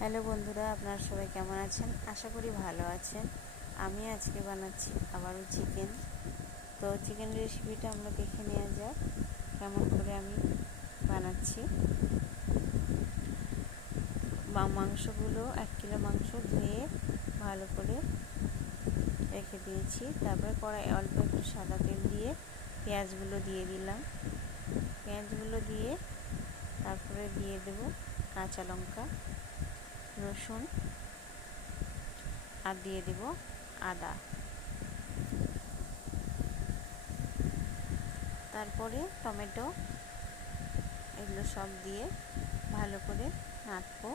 Hello বন্ধুরা, আপনারা সবাই কেমন আছেন? আশা করি ভালো আছেন। আমি আজকে বানাচ্ছি আবারও চিকেন তো চিকেন রেসিপিটা আমরা দেখে নেওয়া যাক, কেমন করে আমি বানাচ্ছি। মাংসগুলো, এক কিলো মাংস ধুয়ে ভালো করে রেখে দিয়েছি। তারপরে কড়াই, অল্প একটু সাদা তেল দিয়ে পেঁয়াজগুলো দিয়ে দিলাম। পেঁয়াজগুলো দিয়ে তারপরে দিয়ে দেব কাঁচা লঙ্কা। রসুন আর দিয়ে দেব আদা। তারপরে টমেটো এগুলো সব দিয়ে ভালো করে নাড়বো।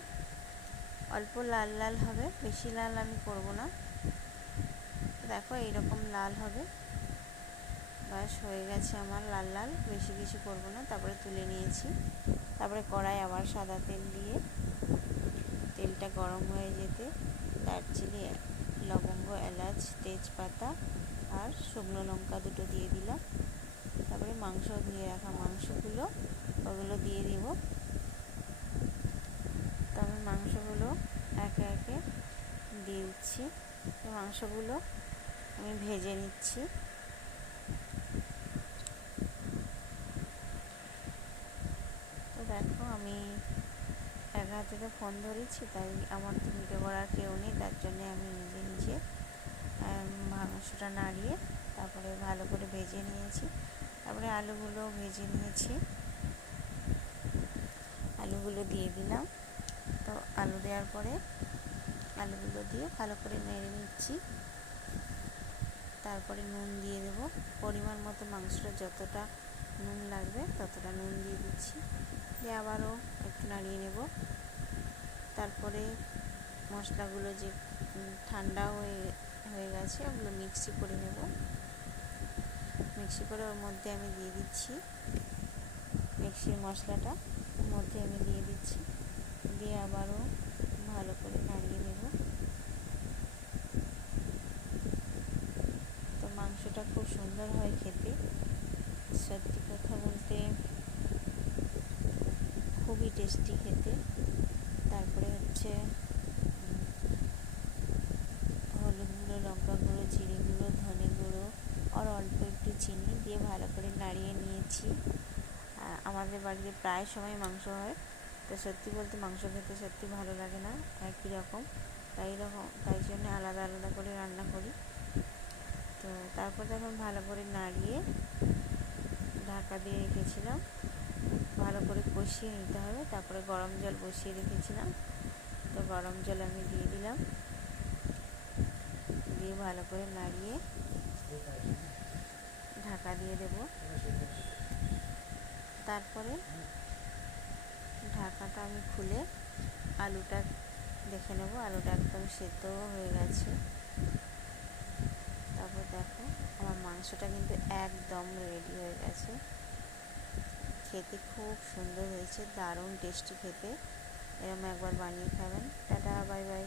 অল্প লাল লাল হবে, বেশি লাল আমি করব না। দেখো এইরকম লাল হবে। বাস হয়ে গেছে আমার, লাল লাল, বেশি কিছু করব না। তারপরে তুলে নিয়েছি। তারপরে কড়াই আবার সাদা তেল দিয়ে তেলটা গরম হয়ে যেতে দারচিনি, লবঙ্গ, এলাচ, তেজপাতা আর শুকনো লঙ্কা দুটো দিয়ে দিলাম। তারপরে মাংস, ধুয়ে রাখা মাংসগুলো, ওগুলো দিয়ে দিব। তারপর মাংসগুলো একে একে দিয়ে দিচ্ছি। মাংসগুলো আমি ভেজে নিচ্ছি। তো দেখো আমি এক হাতে তো ফোন ধরেছি, তাই আমার তো ভিডিও করার কেউ নেই, তার জন্যে আমি নিজে নিজে মাংসটা নাড়িয়ে তারপরে ভালো করে ভেজে নিয়েছি। তারপরে আলুগুলো ভেজে নিয়েছি। আলুগুলো দিয়ে দিলাম। তো আলু দেওয়ার পরে আলুগুলো দিয়ে ভালো করে নেড়ে নিচ্ছি। তারপরে নুন দিয়ে দেব। পরিমাণ মতো মাংসটা যতটা নুন লাগবে, ততটা নুন দিয়ে দিচ্ছি। দিয়ে আবারও একটু নাড়িয়ে নেব। তারপরে মশলাগুলো যে ঠান্ডা হয়ে হয়ে গেছে, ওগুলো মিক্সি করে নেব। মিক্সি করে ওর মধ্যে আমি দিয়ে দিচ্ছি মিক্সির মশলাটা, ওর মধ্যে আমি দিয়ে দিচ্ছি। দিয়ে আবারও ভালো করে নাড়িয়ে নেব। তো মাংসটা খুব সুন্দর হয় খেতে। সত্যি কথা বলতে খুবই টেস্টি খেতে। তারপরে হচ্ছে হলুদ গুঁড়ো লঙ্কা গুঁড়ো জিরে গুঁড়ো ধনে গুঁড়ো আর অল্প একটু চিনি দিয়ে ভালো করে নাড়িয়ে নিয়েছি। আমাদের বাড়িতে প্রায় সময় মাংস হয়। তো সত্যি বলতে মাংস খেতে সত্যি ভালো লাগে না, একই রকম। তাই রকম, তাই জন্য আলাদা আলাদা করে রান্না করি। তো তারপর যখন ভালো করে নাড়িয়ে ঢাকা দিয়ে রেখেছিলাম। ভালো করে কষিয়ে নিতে হবে। তারপরে গরম জল বসিয়ে রেখেছিলাম। তো গরম জল আমি দিয়ে দিলাম। দিয়ে ভালো করে নাড়িয়ে ঢাকা দিয়ে দেব। তারপরে ঢাকাটা আমি খুলে আলুটা দেখে নেব। আলুটা একদম সেদ্ধ হয়ে গেছে তারপর দেখো আমার মাংসটা কিন্তু একদম রেডি হয়ে গেছে। খেতে খুব সুন্দর হয়েছে, দারুণ টেস্টি খেতে। এরম একবার বানিয়ে খাবেন। Tata bye bye